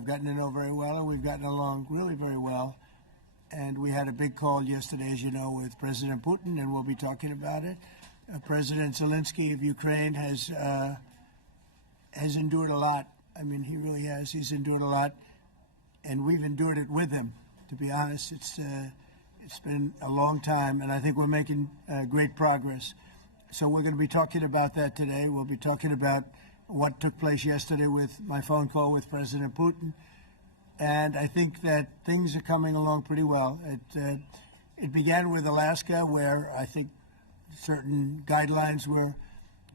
I've gotten to know very well, and we've gotten along really very well. And we had a big call yesterday, as you know, with President Putin, and we'll be talking about it. President Zelenskyy of Ukraine has endured a lot. I mean, he really has. He's endured a lot, and we've endured it with him. To be honest, it's been a long time, and I think we're making great progress. So we're going to be talking about that today. We'll be talking about what took place yesterday with my phone call with President Putin. And I think that things are coming along pretty well. It began with Alaska, where I think certain guidelines were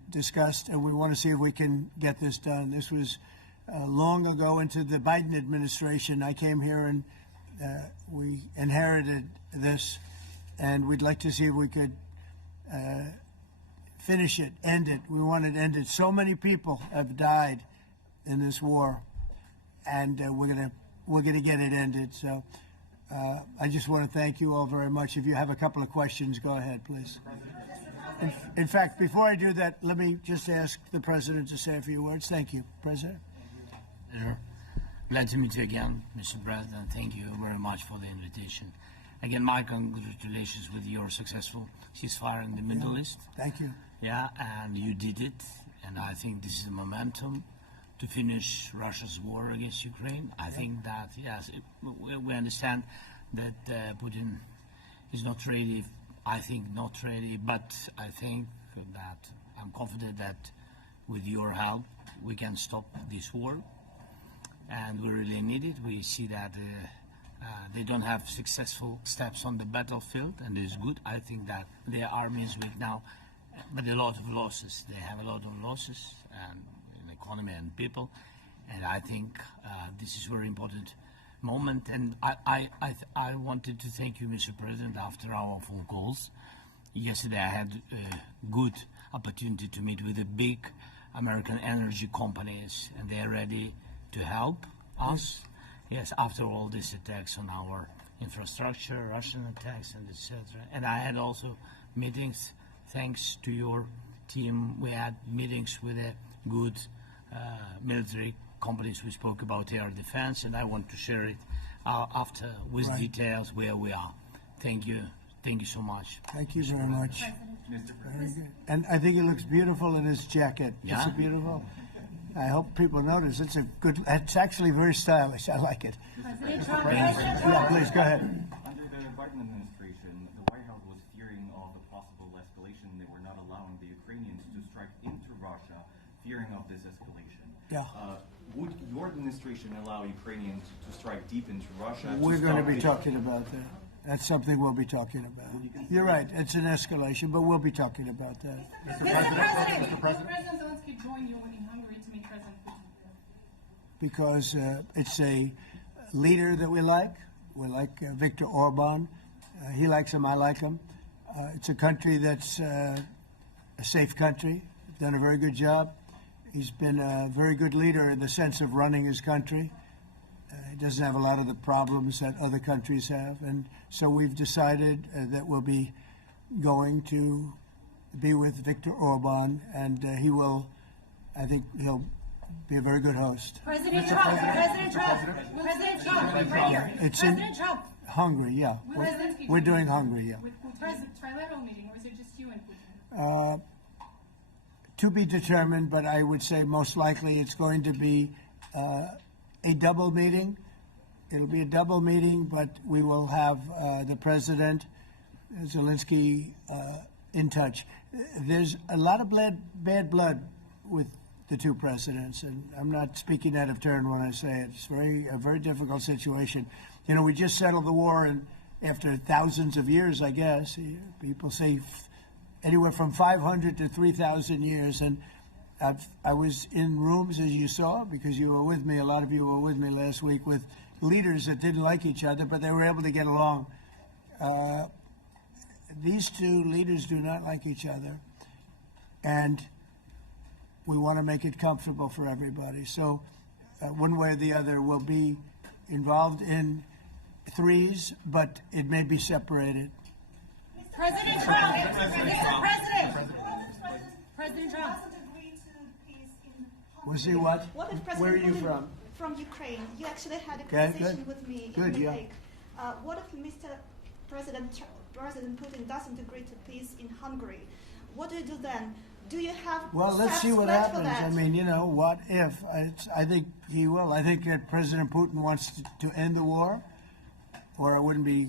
discussed, and we want to see if we can get this done. This was long ago into the Biden administration. I came here and we inherited this, and we'd like to see if we could finish it, end it. We want it ended. So many people have died in this war, and we're gonna get it ended. So I just want to thank you all very much. If you have a couple of questions, go ahead, please. In fact, before I do that, let me just ask the President to say a few words. Thank you, President. Glad to meet you again, Mr. President. Thank you very much for the invitation. Again, my congratulations with your successful ceasefire in the Middle East. Thank you. Yeah, and you did it, and I think this is a momentum to finish Russia's war against Ukraine. I think that, yes, we understand that Putin is not ready. I think not ready, but I think that I'm confident that with your help, we can stop this war, and we really need it. We see that they don't have successful steps on the battlefield, and it's good. I think that their army is weak now, but a lot of losses. They have a lot of losses in economy and people, and I think this is a very important moment. And I wanted to thank you, Mr. President, after our phone calls. Yesterday I had a good opportunity to meet with the big American energy companies, and they're ready to help us. Yes, after all these attacks on our infrastructure, Russian attacks, and etc. And I had also meetings, thanks to your team. We had meetings with a good military companies. We spoke about air defense, and I want to share it after with details where we are. Thank you. Thank you so much. Thank you very much. And I think it looks beautiful in his jacket. Yeah? Is it beautiful? I hope people notice. It's a good. It's actually very stylish. I like it. Yeah, please go ahead. Under the Biden administration, the White House was fearing of a possible escalation. They were not allowing the Ukrainians to strike into Russia, fearing of this escalation. Yeah. Would your administration allow Ukrainians to strike deep into Russia? We're going to be talking about that. That's something we'll be talking about. You're right. It's an escalation, but we'll be talking about that. Mr. President Zelenskyy join you in Hungary to meet President Putin? Because it's a leader that we like. We like Viktor Orban. He likes him. I like him. It's a country that's a safe country. Done a very good job. He's been a very good leader in the sense of running his country. He doesn't have a lot of the problems that other countries have. And so we've decided that we'll be going to be with Viktor Orban, and he will, I think he'll be a very good host. President Trump. President Trump. It's in Hungary, yeah. We're doing Hungary, yeah. With Putin, trilateral meeting, or is it just you and Putin? To be determined, but I would say most likely it's going to be a double meeting. It'll be a double meeting, but we will have the President, Zelenskyy, in touch. There's a lot of bad blood with the two presidents, and I'm not speaking out of turn when I say it. It's a very difficult situation. You know, we just settled the war, and after thousands of years, I guess, people say anywhere from 500 to 3,000 years, and I was in rooms, as you saw, because you were with me, a lot of you were with me last week, with leaders that didn't like each other, but they were able to get along. These two leaders do not like each other, and we want to make it comfortable for everybody. So one way or the other, we'll be involved in threes, but it may be separated. President Trump. Mr. President. President Trump. Was he what? Where are you from? from Ukraine. You actually had a Okay, conversation good. with me Good, in yeah. Hague. What if Mr. President Putin doesn't agree to peace in Hungary? What do you do then? Do you have Well, let's steps see what planned for happens. that? I mean, you know, what if? I think he will. I think that President Putin wants to end the war, or I wouldn't be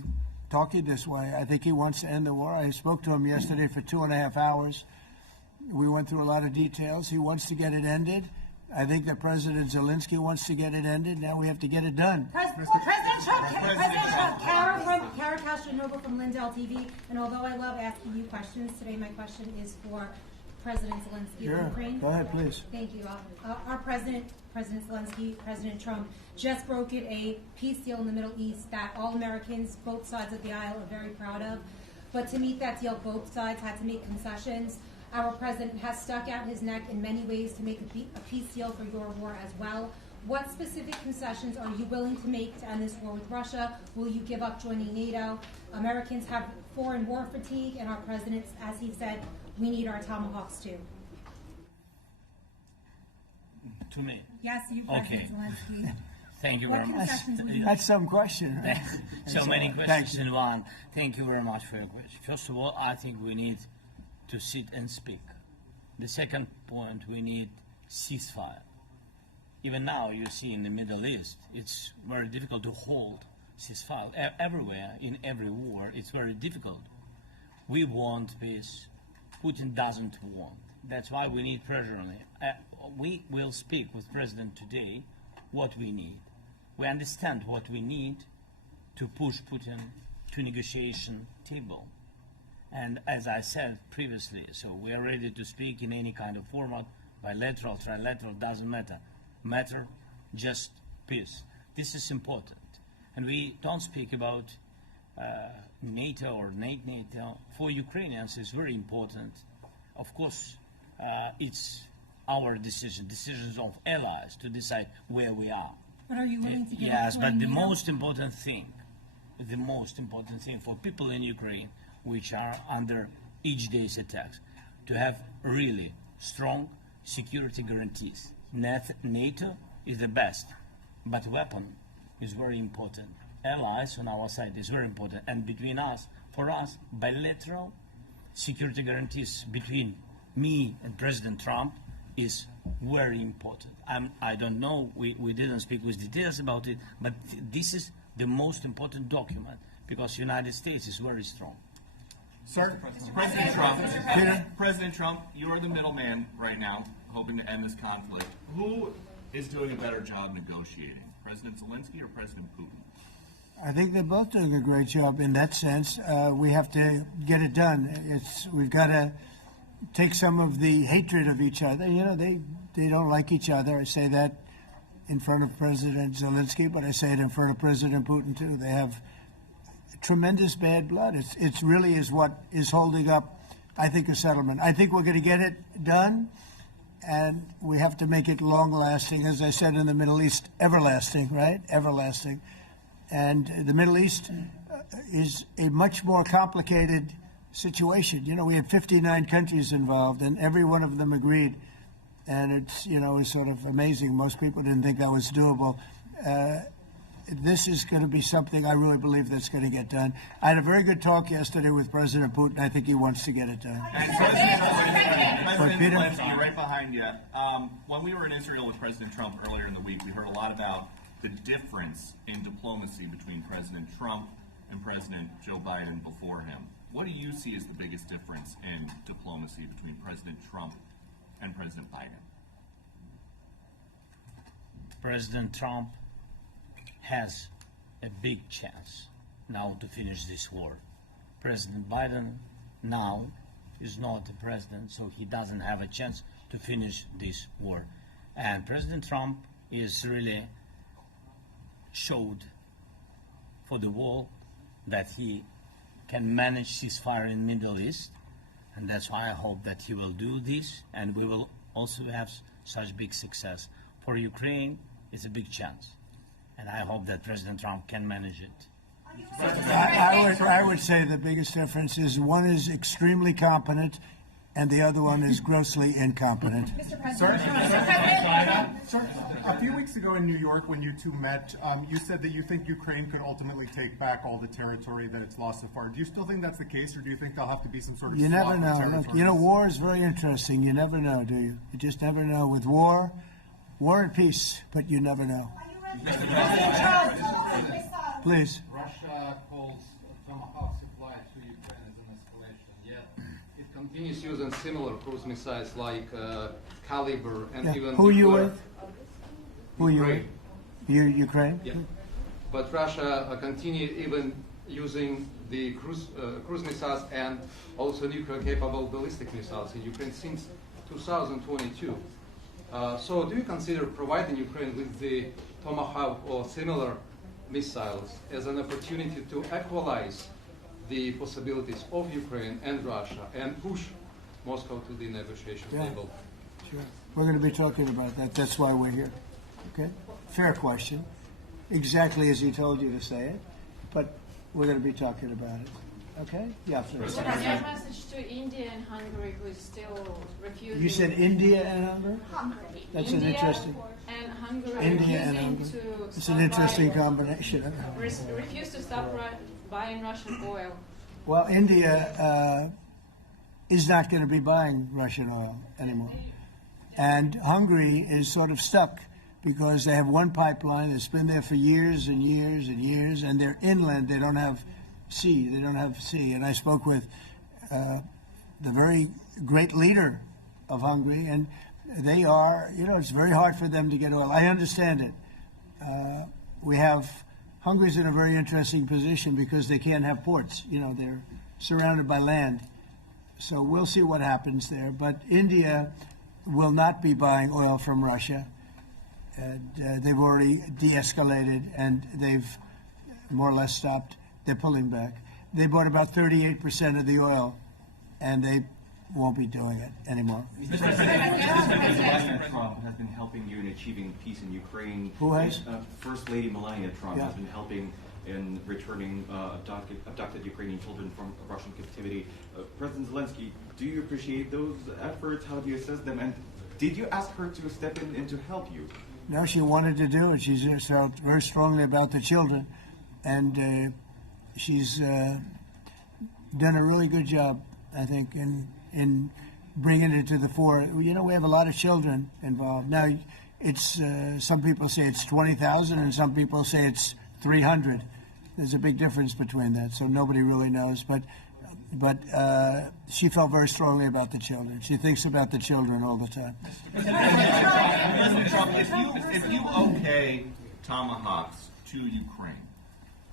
talking this way. I think he wants to end the war. I spoke to him yesterday for 2.5 hours. We went through a lot of details. He wants to get it ended. I think that President Zelenskyy wants to get it ended. Now we have to get it done. President Trump, Kara Castro-Noble from Lindell TV, and although I love asking you questions, today my question is for President Zelenskyy of Ukraine. Go ahead, please. Thank you. Our President Zelenskyy, President Trump, just brokered a peace deal in the Middle East that all Americans, both sides of the aisle, are very proud of. But to meet that deal, both sides had to make concessions. Our president has stuck out his neck in many ways to make a peace deal for your war as well. What specific concessions are you willing to make to end this war with Russia? Will you give up joining NATO? Americans have foreign war fatigue, and our president, as he said, we need our Tomahawks too. To me. Yes, you, Okay. President Zelenskyy. Thank you What very much. concessions will you That's some question. Right? So many Thank questions you. in one. Thank you very much for your question. First of all, I think we need to sit and speak. The second point, we need ceasefire. Even now, you see in the Middle East, it's very difficult to hold ceasefire. Everywhere, in every war, it's very difficult. We want peace. Putin doesn't want. That's why we need pressure on him. We will speak with President today what we need. We understand what we need to push Putin to negotiation table. And as I said previously, so we are ready to speak in any kind of format, bilateral, trilateral, doesn't matter. Matter just peace. This is important. And we don't speak about NATO or NATO. For Ukrainians, it's very important. Of course, it's our decisions of allies to decide where we are. But are you willing to give Yes, up but joining the NATO? most important thing for people in Ukraine, which are under each day's attacks, to have really strong security guarantees. NATO is the best, but weapon is very important. Allies on our side is very important, and between us, for us, bilateral security guarantees between me and President Trump is very important. I don't know, we didn't speak with details about it, but this is the most important document because the United States is very strong. Sir, President Trump, you are the middleman right now, hoping to end this conflict. Who is doing a better job negotiating, President Zelenskyy or President Putin? I think they're both doing a great job in that sense. We have to get it done. We've got to take some of the hatred of each other. You know, they don't like each other. I say that in front of President Zelenskyy, but I say it in front of President Putin too. They have tremendous bad blood. It's really is what is holding up, I think, a settlement. I think we're going to get it done, and we have to make it long-lasting. As I said in the Middle East, everlasting, right? Everlasting. And the Middle East is a much more complicated situation. You know, we had 59 countries involved, and every one of them agreed. And it's, you know, it's sort of amazing. Most people didn't think that was doable. This is going to be something I really believe that's going to get done. I had a very good talk yesterday with President Putin. I think he wants to get it done. President Zelenskyy, right behind you. When we were in Israel with President Trump earlier in the week, we heard a lot about the difference in diplomacy between President Trump and President Joe Biden before him. What do you see as the biggest difference in diplomacy between President Trump and President Biden? President Trump has a big chance now to finish this war. President Biden now is not the president, so he doesn't have a chance to finish this war. And President Trump is really showed for the world that he can manage ceasefire in Middle East, and that's why I hope that he will do this, and we will also have such big success. For Ukraine, it's a big chance, and I hope that President Trump can manage it. I would say the biggest difference is one is extremely competent and the other one is grossly incompetent. Sir, a few weeks ago in New York, when you two met, you said that you think Ukraine could ultimately take back all the territory that it's lost so far. Do you still think that's the case, or do you think there'll have to be some sort of You swap never of know. Look, territories? you know, war is very interesting. You never know, do you? You just never know. With war and peace, but you never know. Please. Russia calls Tomahawk supply to Ukraine as an escalation, yet it continues using similar cruise missiles like Caliber and Yeah. even Who are you nuclear- with? Who are you with? Ukraine. You, Ukraine? Yeah. But Russia continue even using the cruise missiles and also nuclear-capable ballistic missiles in Ukraine since 2022. So do you consider providing Ukraine with the Tomahawk or similar missiles as an opportunity to equalize the possibilities of Ukraine and Russia and push Moscow to the negotiation Yeah. table? Sure. We're going to be talking about that. That's why we're here. Okay? Fair question. Exactly as he told you to say it, but we're going to be talking about it. Okay? Yeah, please. What is your message to India and Hungary who is still refusing? You said India and Hungary? Hungary. That's India an interesting. and Hungary India and refusing Hungary. to It's stop an interesting buying, combination. refuse to stop buying Russian oil. Well, India is not going to be buying Russian oil anymore. And Hungary is sort of stuck because they have one pipeline that's been there for years and years and years, and they're inland. They don't have sea. They don't have sea. And I spoke with the very great leader of Hungary, and they are, it's very hard for them to get oil. I understand it. Hungary's in a very interesting position because they can't have ports. They're surrounded by land. So we'll see what happens there. But India will not be buying oil from Russia. And, they've already de-escalated, and they've more or less stopped. They're pulling back. They bought about 38% of the oil, and they won't be doing it anymore. Mr. President Trump has been helping you in achieving peace in Ukraine. Who has? First Lady Melania Trump Yeah. has been helping in returning abducted Ukrainian children from Russian captivity. President Zelenskyy, do you appreciate those efforts? How do you assess them? And did you ask her to step in and to help you? No, she wanted to do it. She's felt very strongly about the children, and she's done a really good job, I think, in bringing it to the fore. We have a lot of children involved. Now, it's some people say it's 20,000, and some people say it's 300. There's a big difference between that, so nobody really knows. But she felt very strongly about the children. She thinks about the children all the time. President Trump, if you okay Tomahawks to Ukraine,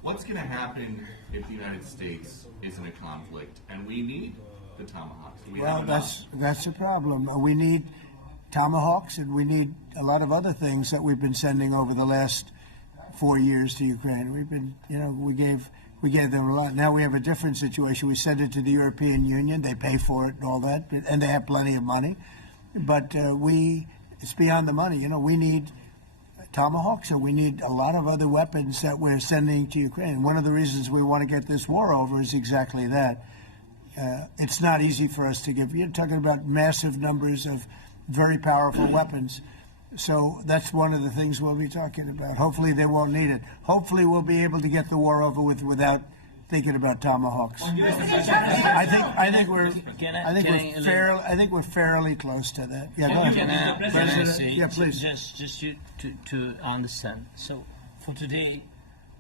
what's going to happen if the United States is in a conflict and we need the Tomahawks? Well, that's the problem. We need Tomahawks, and we need a lot of other things that we've been sending over the last 4 years to Ukraine. We've been, we gave them a lot. Now we have a different situation. We send it to the European Union. They pay for it and all that, and they have plenty of money. But it's beyond the money. We need Tomahawks, and we need a lot of other weapons that we're sending to Ukraine. One of the reasons we want to get this war over is exactly that. It's not easy for us to give. You're talking about massive numbers of very powerful weapons. So that's one of the things we'll be talking about. Hopefully they won't need it. Hopefully we'll be able to get the war over with without thinking about Tomahawks. I think we're fairly close to that. Yeah, go ahead. President, Yeah, please. Just to understand. So for today,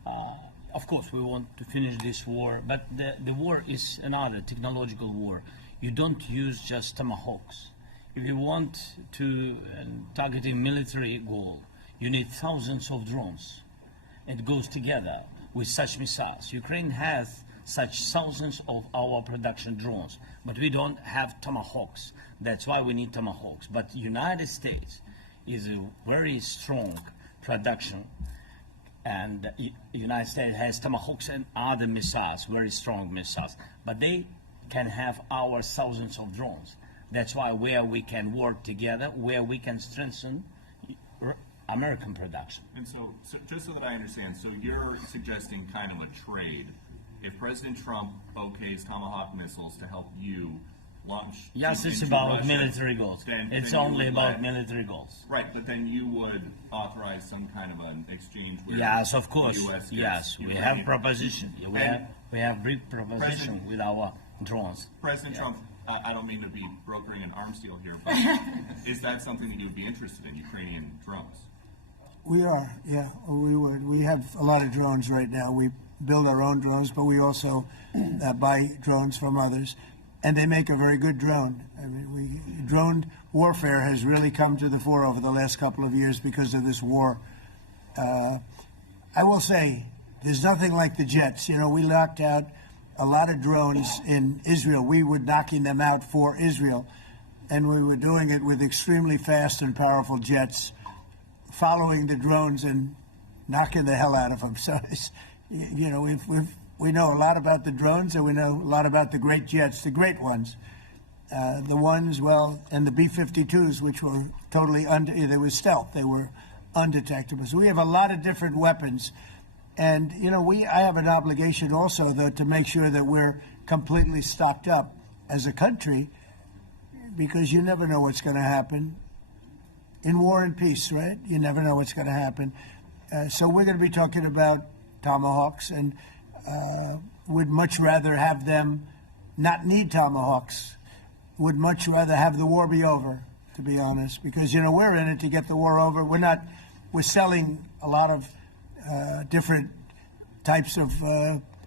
of course, we want to finish this war, but the war is another technological war. You don't use just Tomahawks. If you want to target a military goal, you need thousands of drones. It goes together with such missiles. Ukraine has such thousands of our production drones, but we don't have Tomahawks. That's why we need Tomahawks. But the United States is a very strong production, and the United States has Tomahawks and other missiles, very strong missiles, but they can have our thousands of drones. That's why where we can work together, where we can strengthen American production. And so just so that I understand, so you're suggesting kind of a trade. If President Trump okays Tomahawk missiles to help you, launch. Yes, it's into about Russia, military goals. then It's you only would about let- military goals. Right, but then you would authorize some kind of an exchange with Yes, of the course. US Yes, we Ukraine. have proposition. And We have big proposition President- with our drones. President Trump, I don't mean to be brokering an arms deal here, but is that something that you'd be interested in, Ukrainian drones? We are, yeah. We have a lot of drones right now. We build our own drones, but we also buy drones from others, and they make a very good drone. I mean, drone warfare has really come to the fore over the last couple of years because of this war. I will say, there's nothing like the jets. You know, we knocked out a lot of drones in Israel. We were knocking them out for Israel, and we were doing it with extremely fast and powerful jets, following the drones and knocking the hell out of them. So, you know, we know a lot about the drones, and we know a lot about the great jets, the great ones. The ones, well, and the B-52s, which were totally they were stealth. They were undetectable. So we have a lot of different weapons. And, you know, I have an obligation also, though, to make sure that we're completely stocked up as a country, because you never know what's going to happen. In war and peace, right? You never know what's going to happen. So we're going to be talking about Tomahawks, and would much rather have them not need Tomahawks. Would much rather have the war be over, to be honest, because, you know, we're in it to get the war over. We're selling a lot of different types of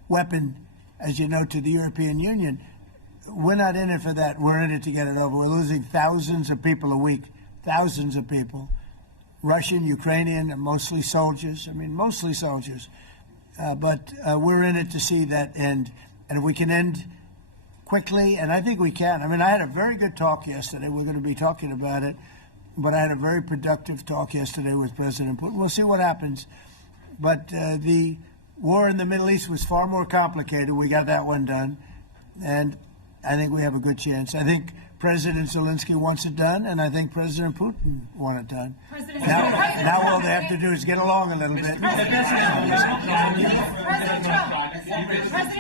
weapon, as you know, to the European Union. We're not in it for that. We're in it to get it over. We're losing thousands of people a week, thousands of people. Russian, Ukrainian, and mostly soldiers. I mean, mostly soldiers. But we're in it to see that end. And if we can end quickly, and I think we can. I mean, I had a very good talk yesterday. We're going to be talking about it. But I had a very productive talk yesterday with President Putin. We'll see what happens. But the war in the Middle East was far more complicated. We got that one done. And I think we have a good chance. I think President Zelenskyy wants it done, and I think President Putin wants it done. Now all they have to do is get along a little bit.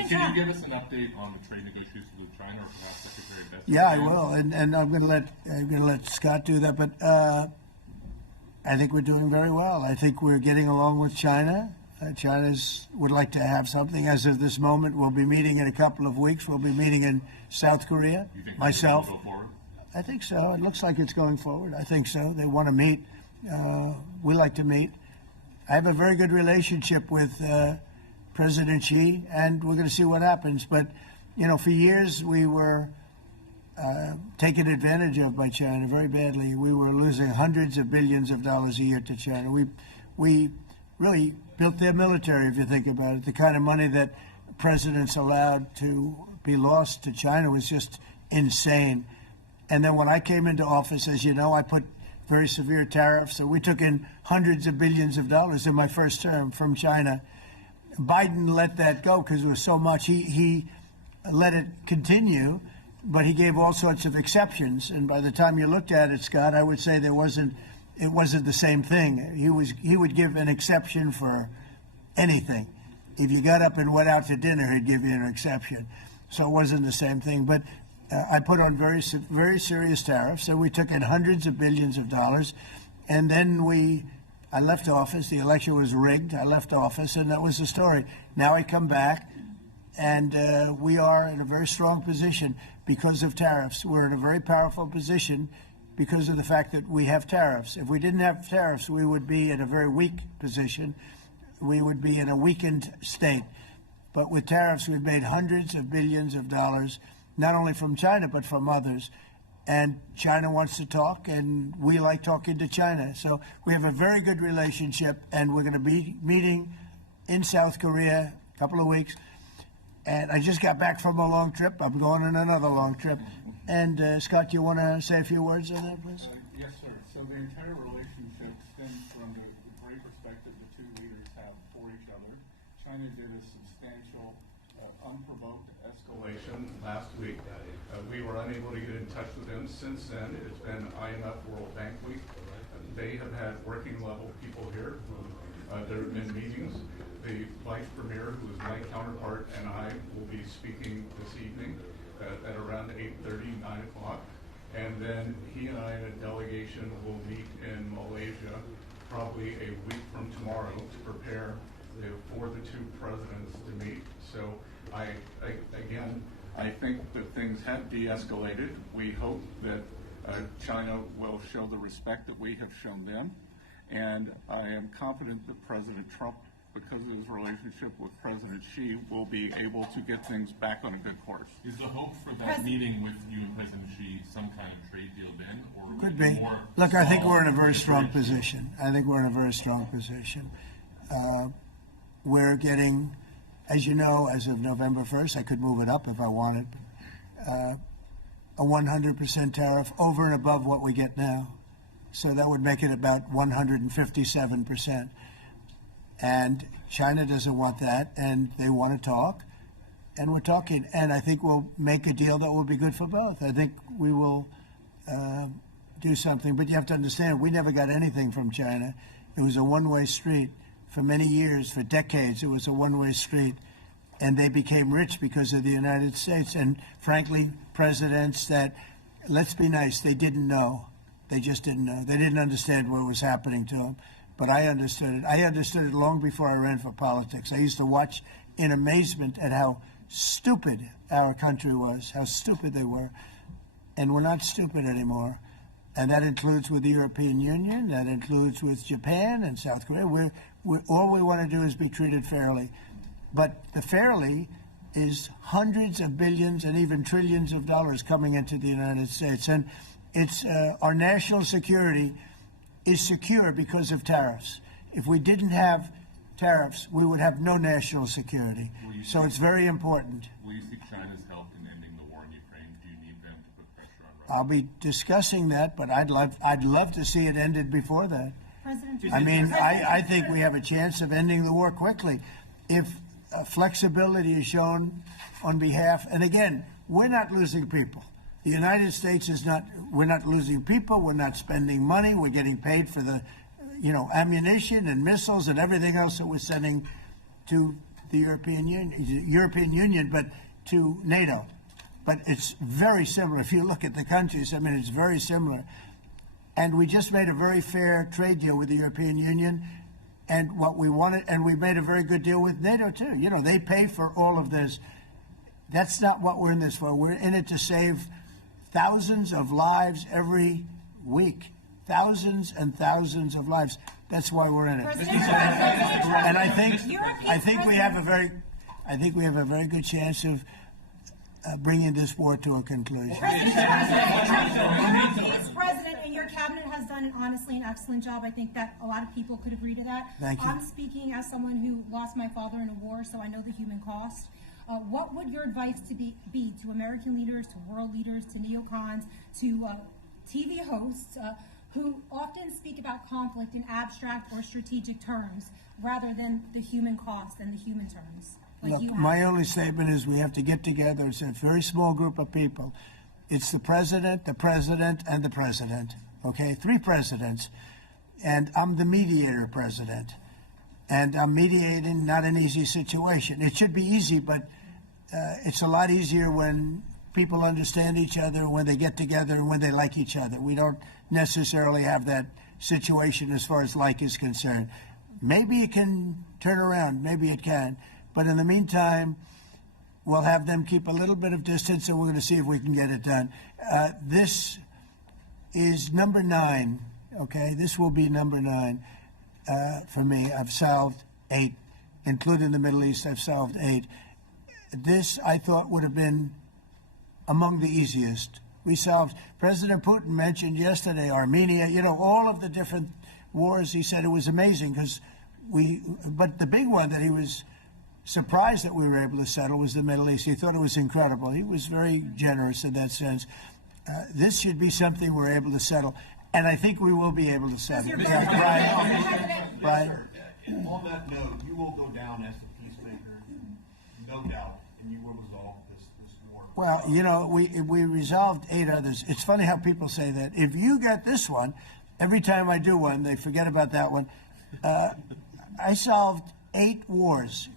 Can you give us an update on the trade negotiations with China, or perhaps Secretary of Defense? Yeah, I will, and I'm going to let Scott do that. But I think we're doing very well. I think we're getting along with China. China would like to have something. As of this moment, we'll be meeting in a couple of weeks. We'll be meeting in South Korea. You think Myself. Go forward? I think so. It looks like it's going forward. I think so. They want to meet. We like to meet. I have a very good relationship with President Xi, and we're going to see what happens. But, you know, for years we were taken advantage of by China very badly. We were losing hundreds of billions of dollars a year to China. We really built their military, if you think about it. The kind of money that presidents allowed to be lost to China was just insane. And then when I came into office, as you know, I put very severe tariffs. So we took in hundreds of billions of dollars in my first term from China. Biden let that go because it was so much. He let it continue, but he gave all sorts of exceptions. And by the time you looked at it, Scott, I would say it wasn't the same thing. He would give an exception for anything. If you got up and went out to dinner, he'd give you an exception. So it wasn't the same thing. But I put on very serious tariffs. So we took in hundreds of billions of dollars. And then I left office. The election was rigged. I left office, and that was the story. Now I come back, and we are in a very strong position because of tariffs. We're in a very powerful position because of the fact that we have tariffs. If we didn't have tariffs, we would be in a very weak position. We would be in a weakened state. But with tariffs, we've made hundreds of billions of dollars, not only from China, but from others. And China wants to talk, and we like talking to China. So we have a very good relationship, and we're going to be meeting in South Korea a couple of weeks. And I just got back from a long trip. I'm going on another long trip. And Scott, you want to say a few words on that, please? Yes, sir. So the entire relationship stems from the great respect that the two leaders have for each other. China did a substantial, unprovoked escalation last week. We were unable to get in touch with them since then. It's been IMF World Bank Week. They have had working level people here. There have been meetings. The Vice Premier, who is my counterpart, and I will be speaking this evening. at around 8:30, 9 o'clock. And then he and I and a delegation will meet in Malaysia probably a week from tomorrow to prepare for the two presidents to meet. So I think that things have de-escalated. We hope that China will show the respect that we have shown them. And I am confident that President Trump, because of his relationship with President Xi, will be able to get things back on a good course. Is the hope for that meeting with you and President Xi some kind of trade deal then? Or Could be. Look, I think we're in a very strong position. We're getting, as you know, as of November 1st, I could move it up if I wanted, a 100% tariff over and above what we get now. So that would make it about 157%. And China doesn't want that, and they want to talk, and we're talking. And I think we'll make a deal that will be good for both. I think we will do something. But you have to understand, we never got anything from China. It was a one-way street. For many years, for decades, it was a one-way street. And they became rich because of the United States. And frankly, presidents that, let's be nice, they didn't know. They just didn't know. They didn't understand what was happening to them. But I understood it. I understood it long before I ran for politics. I used to watch in amazement at how stupid our country was, how stupid they were. And we're not stupid anymore. And that includes with the European Union, that includes with Japan and South Korea. All we want to do is be treated fairly. But the fairly is hundreds of billions and even trillions of dollars coming into the United States. And it's our national security is secure because of tariffs. If we didn't have tariffs, we would have no national security. So it's very important. Will you seek China's help in ending the war in Ukraine? Do you need them to put pressure on Russia? I'll be discussing that, but I'd love to see it ended before that. I mean, I think we have a chance of ending the war quickly if flexibility is shown on behalf. And again, we're not losing people. The United States is not. We're not losing people. We're not spending money. We're getting paid for the, ammunition and missiles and everything else that we're sending to the European Union, but to NATO. But it's very similar. If you look at the countries, I mean, it's very similar. And we just made a very fair trade deal with the European Union, and what we wanted, and we made a very good deal with NATO too. They pay for all of this. That's not what we're in this for. We're in it to save thousands of lives every week. Thousands and thousands of lives. That's why we're in it. And I think we have a very good chance of bringing this war to a conclusion. As president, and your cabinet has done honestly an excellent job. I think that a lot of people could agree to that. Thank you. I'm speaking as someone who lost my father in a war, so I know the human cost. What would your advice be to American leaders, to world leaders, to neocons, to TV hosts who often speak about conflict in abstract or strategic terms rather than the human cost and the human terms? Look, my only statement is we have to get together. It's a very small group of people. It's the president, and the president. Okay, 3 presidents. And I'm the mediator president. And I'm mediating not an easy situation. It should be easy, but it's a lot easier when people understand each other, when they get together, and when they like each other. We don't necessarily have that situation as far as like is concerned. Maybe it can turn around. Maybe it can. But in the meantime, we'll have them keep a little bit of distance, and we're going to see if we can get it done. This is number 9, okay? This will be number 9 for me. I've solved 8, including the Middle East. I've solved 8. This, I thought, would have been among the easiest. President Putin mentioned yesterday Armenia, all of the different wars. He said it was amazing but the big one that he was surprised that we were able to settle was the Middle East. He thought it was incredible. He was very generous in that sense. This should be something we're able to settle, and I think we will be able to settle. Brian. On that note, you will go down as the peacemaker, no doubt, and you will resolve this war. Well, we resolved 8 others. It's funny how people say that. If you get this one, every time I do one, they forget about that one. I solved 8 wars.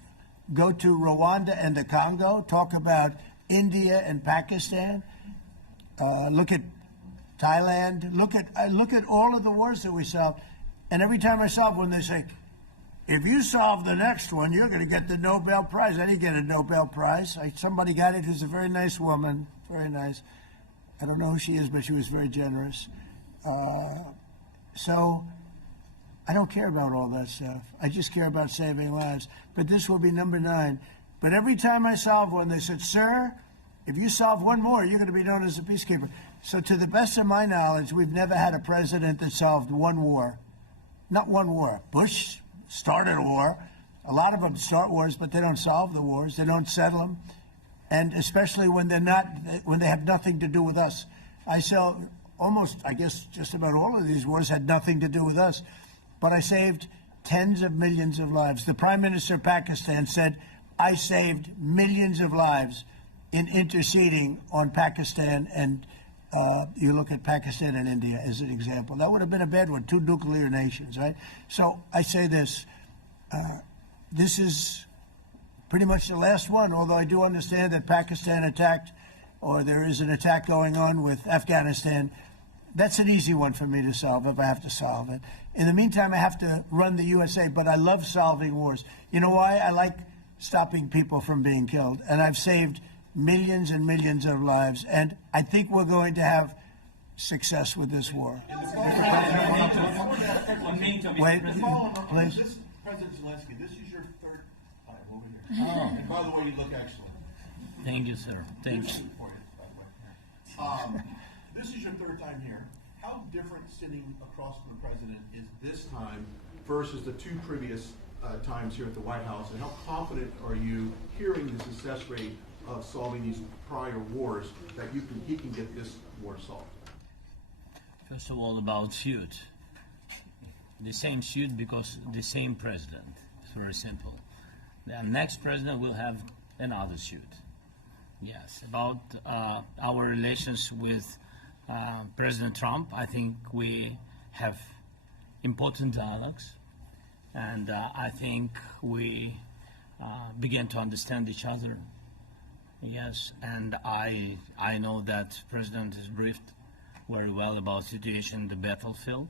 Go to Rwanda and the Congo, talk about India and Pakistan. Look at Thailand. Look at all of the wars that we solved. And every time I solve one, they say, if you solve the next one, you're going to get the Nobel Prize. I didn't get a Nobel Prize. Somebody got it who's a very nice woman. Very nice. I don't know who she is, but she was very generous. So I don't care about all that stuff. I just care about saving lives. But this will be number 9. But every time I solve one, they said, sir, if you solve one more, you're going to be known as a peacekeeper. So to the best of my knowledge, we've never had a president that solved one war. Not one war. Bush started a war. A lot of them start wars, but they don't solve the wars. They don't settle them. And especially when they have nothing to do with us. I saw almost, I guess, just about all of these wars had nothing to do with us. But I saved tens of millions of lives. The Prime Minister of Pakistan said, I saved millions of lives in interceding on Pakistan. And you look at Pakistan and India as an example. That would have been a bad one, 2 nuclear nations, right? So I say this. This is pretty much the last one, although I do understand that Pakistan attacked, or there is an attack going on with Afghanistan. That's an easy one for me to solve if I have to solve it. In the meantime, I have to run the USA, but I love solving wars. You know why? I like stopping people from being killed, and I've saved millions and millions of lives, and I think we're going to have success with this war. Wait, please. President Zelenskyy, this is your 3rd time over here. And by the way, you look excellent. Thank you, sir. Thank you. This is your 3rd time here. How different sitting across from the president is this time versus the 2 previous times here at the White House? And how confident are you hearing the success rate of solving these prior wars that he can get this war solved? First of all, about suit. The same suit because the same president. It's very simple. The next president will have another suit. Yes. About our relations with President Trump, I think we have important dialogues, and I think we begin to understand each other. Yes, and I know that President is briefed very well about the situation in the battlefield,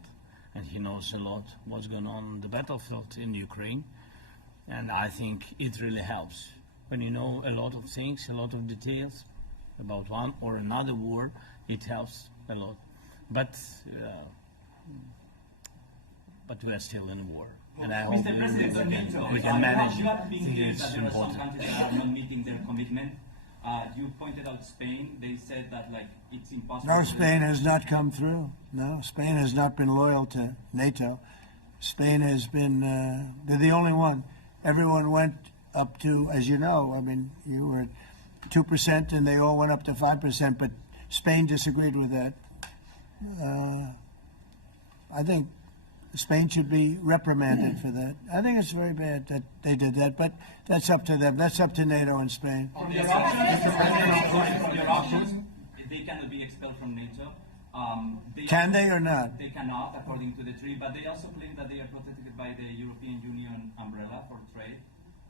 and he knows a lot what's going on the battlefield in Ukraine, and I think it really helps. When you know a lot of things, a lot of details about one or another war, it helps a lot. But we are still in a war. And I hope we can manage things important. Some countries are not meeting their commitment. You pointed out Spain. They said that it's impossible. No, Spain has not come through. No, Spain has not been loyal to NATO. Spain has been, they're the only one. Everyone went up to, as you know, I mean, you were at 2% and they all went up to 5%, but Spain disagreed with that. I think Spain should be reprimanded for that. I think it's very bad that they did that, but that's up to them. That's up to NATO and Spain. From your options, they cannot be expelled from NATO. Can they or not? They cannot, according to the treaty, but they also claim that they are protected by the European Union umbrella for trade.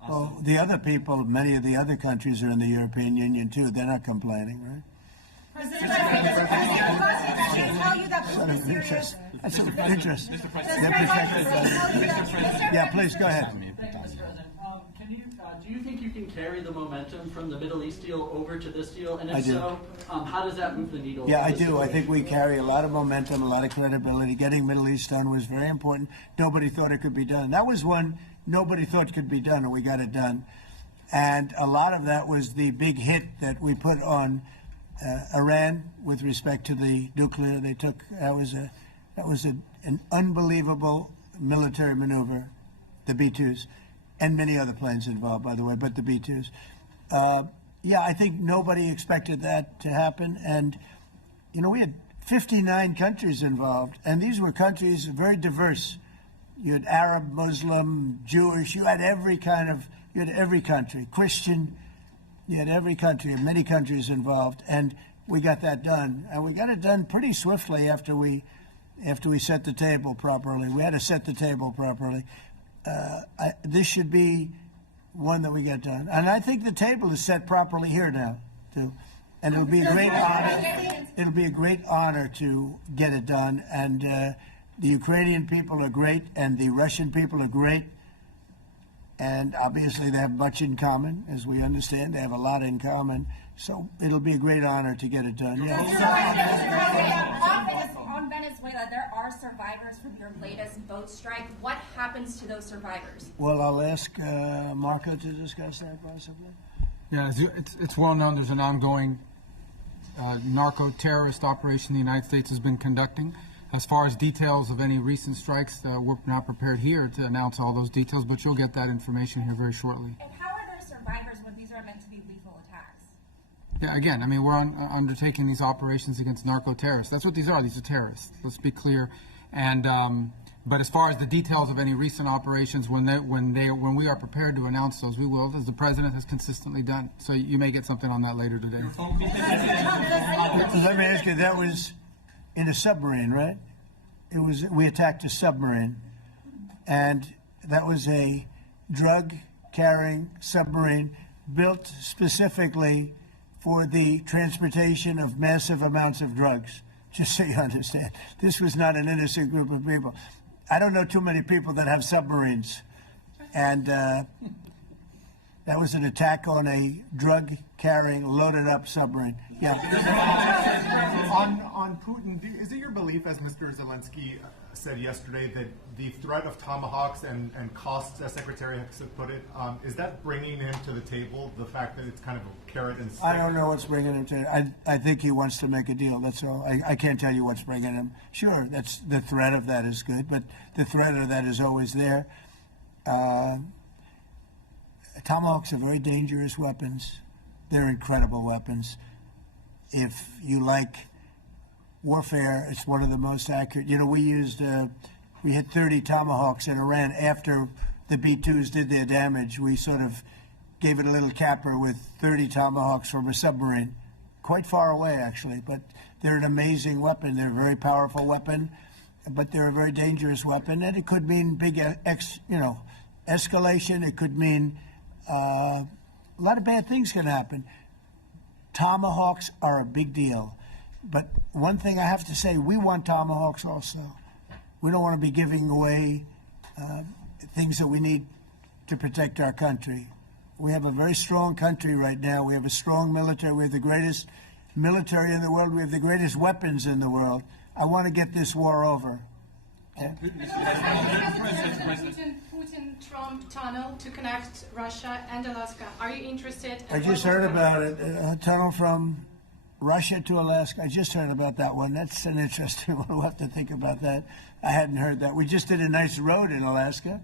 Well, the other people, many of the other countries are in the European Union too. They're not complaining, right? President, tell you that Putin is serious. That's of interest. Yeah, please go ahead. Do you think you can carry the momentum from the Middle East deal over to this deal? And I if do. so, how does that move the needle? Yeah, I do. I think we carry a lot of momentum, a lot of credibility. Getting Middle East done was very important. Nobody thought it could be done. That was one nobody thought could be done, and we got it done. And a lot of that was the big hit that we put on Iran with respect to the nuclear. They took that was an unbelievable military maneuver, the B-2s, and many other planes involved, by the way, but the B-2s. Yeah, I think nobody expected that to happen. And, you know, we had 59 countries involved, and these were countries very diverse. You had Arab, Muslim, Jewish, you had every country, Christian, you had every country, many countries involved, and we got that done. And we got it done pretty swiftly after we set the table properly. We had to set the table properly. This should be one that we get done. And I think the table is set properly here now. to. And it'll be a great honor. It'll be a great honor to get it done. And the Ukrainian people are great, and the Russian people are great. And obviously, they have much in common, as we understand. They have a lot in common. So it'll be a great honor to get it done. Yeah. On Venezuela, there are survivors from your latest boat strike. What happens to those survivors? Well, I'll ask Marco to discuss that possibly. Yeah, it's well known there's an ongoing narco-terrorist operation the United States has been conducting. As far as details of any recent strikes, we're not prepared here to announce all those details, but you'll get that information here very shortly. And how are those survivors when these are meant to be lethal attacks? Yeah, again, I mean, we're undertaking these operations against narco-terrorists. That's what these are. These are terrorists. Let's be clear. And but as far as the details of any recent operations, when we are prepared to announce those, we will, as the president has consistently done. So you may get something on that later today. Let me ask you, that was in a submarine, right? We attacked a submarine, and that was a drug-carrying submarine built specifically for the transportation of massive amounts of drugs. Just so you understand, this was not an innocent group of people. I don't know too many people that have submarines, and that was an attack on a drug-carrying, loaded-up submarine. Yeah. On Putin, is it your belief, as Mr. Zelenskyy said yesterday, that the threat of tomahawks and costs, as Secretary Hicks put it, is that bringing him to the table, the fact that it's kind of a carrot and stick? I don't know what's bringing him to. I think he wants to make a deal. That's all. I can't tell you what's bringing him. Sure, that's the threat of that is good, but the threat of that is always there. Tomahawks are very dangerous weapons. They're incredible weapons. If you like warfare, it's one of the most accurate. You know, we hit 30 Tomahawks in Iran after the B-2s did their damage. We sort of gave it a little capper with 30 Tomahawks from a submarine, quite far away actually. But they're an amazing weapon. They're a very powerful weapon, but they're a very dangerous weapon, and it could mean big, escalation. It could mean a lot of bad things can happen. Tomahawks are a big deal. But one thing I have to say, we want Tomahawks also. We don't want to be giving away things that we need to protect our country. We have a very strong country right now. We have a strong military. We have the greatest military in the world. We have the greatest weapons in the world. I want to get this war over. Okay? Putin-Trump tunnel to connect Russia and Alaska. Are you interested? I just heard about it. A tunnel from Russia to Alaska. I just heard about that one. That's an interesting one. We'll have to think about that. I hadn't heard that. We just did a nice road in Alaska.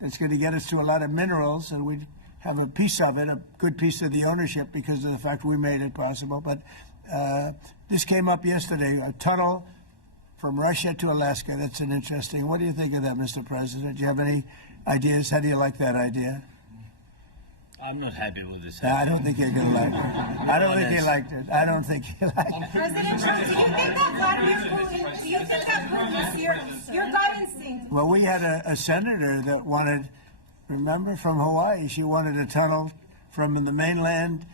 It's going to get us to a lot of minerals, and we have a piece of it, a good piece of the ownership because of the fact we made it possible. But this came up yesterday, a tunnel from Russia to Alaska. That's an interesting. What do you think of that, Mr. President? Do you have any ideas? How do you like that idea? I'm not happy with this. I don't think you're going to like it. I don't think he liked it. I don't think he liked it. President Trump, do you think that Vladimir Putin, do you think that Putin is your guidance thing? Well, we had a senator that wanted, remember, from Hawaii, she wanted a tunnel from the mainland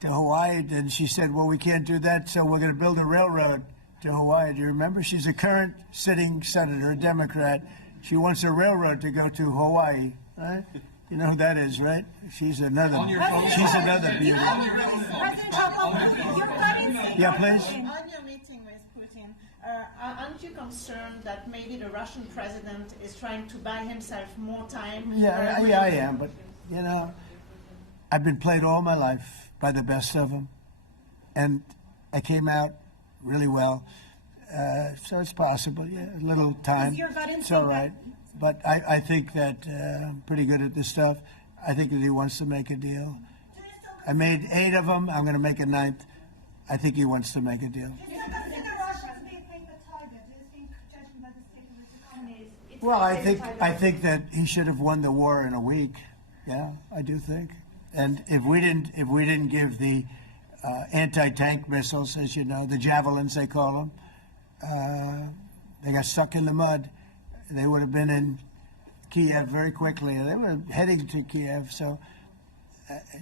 to Hawaii, and she said, well, we can't do that, so we're going to build a railroad to Hawaii. Do you remember? She's a current sitting senator, a Democrat. She wants a railroad to go to Hawaii, right? You know who that is, right? She's another beauty. Yeah, please. On your meeting with Putin, aren't you concerned that maybe the Russian president is trying to buy himself more time? Yeah, I am, but, you know, I've been played all my life by the best of them, and I came out really well. So it's possible, yeah, a little time. It's all right. But I think that I'm pretty good at this stuff. I think that he wants to make a deal. I made 8 of them. I'm going to make a 9th. I think he wants to make a deal. Well, I think that he should have won the war in a week. Yeah, I do think. And if we didn't give the anti-tank missiles, as you know, the javelins they call them, they got stuck in the mud. They would have been in Kiev very quickly. They were heading to Kiev. So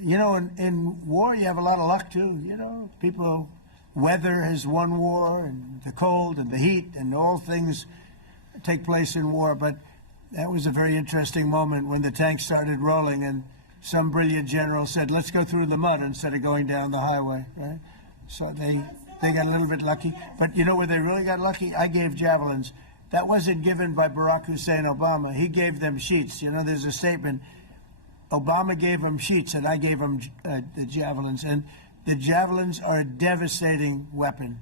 you know, in war you have a lot of luck too. You know, weather has won war, and the cold and the heat and all things take place in war. But that was a very interesting moment when the tanks started rolling and some brilliant general said, let's go through the mud instead of going down the highway, right? So they got a little bit lucky. But you know where they really got lucky? I gave javelins. That wasn't given by Barack Hussein Obama. He gave them sheets. You know, there's a statement. Obama gave them sheets and I gave them the javelins. And the javelins are a devastating weapon.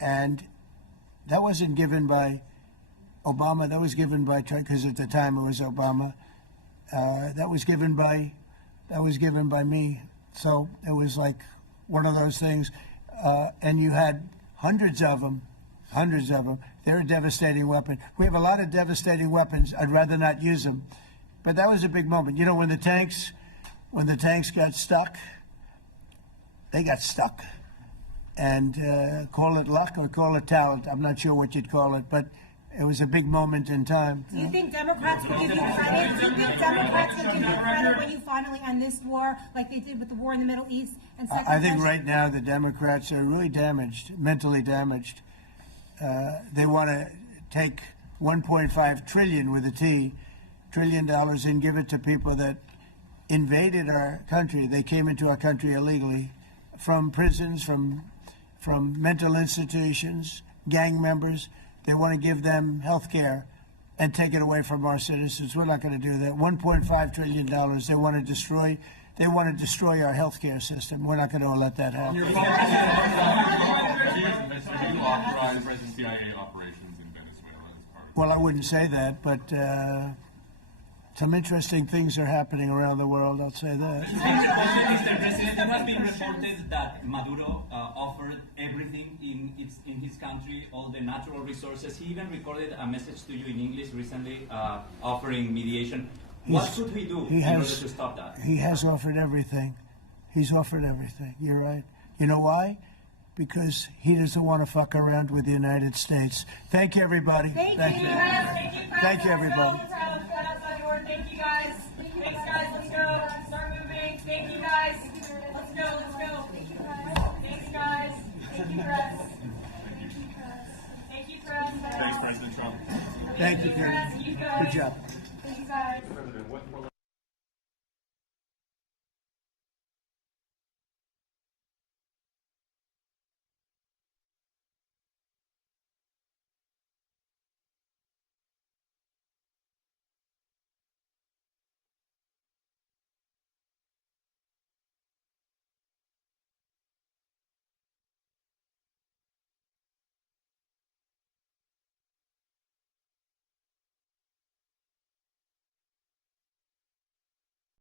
And that wasn't given by Obama. That was given by Trump, because at the time it was Obama. That was given by me. So it was like one of those things. And you had hundreds of them. They're a devastating weapon. We have a lot of devastating weapons. I'd rather not use them. But that was a big moment. You know, when the tanks got stuck, they got stuck. And call it luck or call it talent. I'm not sure what you'd call it, but it was a big moment in time. Do you think Democrats will give you credit? Do you think Democrats will give you credit when you finally end this war, like they did with the war in the Middle East? And I think right now the Democrats are really damaged, mentally damaged. They want to take $1.5 trillion with a T, $1 trillion, and give it to people that invaded our country. They came into our country illegally, from prisons, from mental institutions, gang members. They want to give them health care and take it away from our citizens. We're not going to do that. $1.5 trillion they want to destroy. They want to destroy our health care system. We're not going to let that happen. You authorize CIA operations in Venezuela. Well, I wouldn't say that, but some interesting things are happening around the world, I'll say that. Mr. President, it has been reported that Maduro offered everything in his country, all the natural resources. He even recorded a message to you in English recently, offering mediation. What should we do in order to stop that? He has offered everything. He's offered everything. You're right. You know why? Because he doesn't want to fuck around with the United States. Thank you, everybody. Thank you. Thank you, everybody.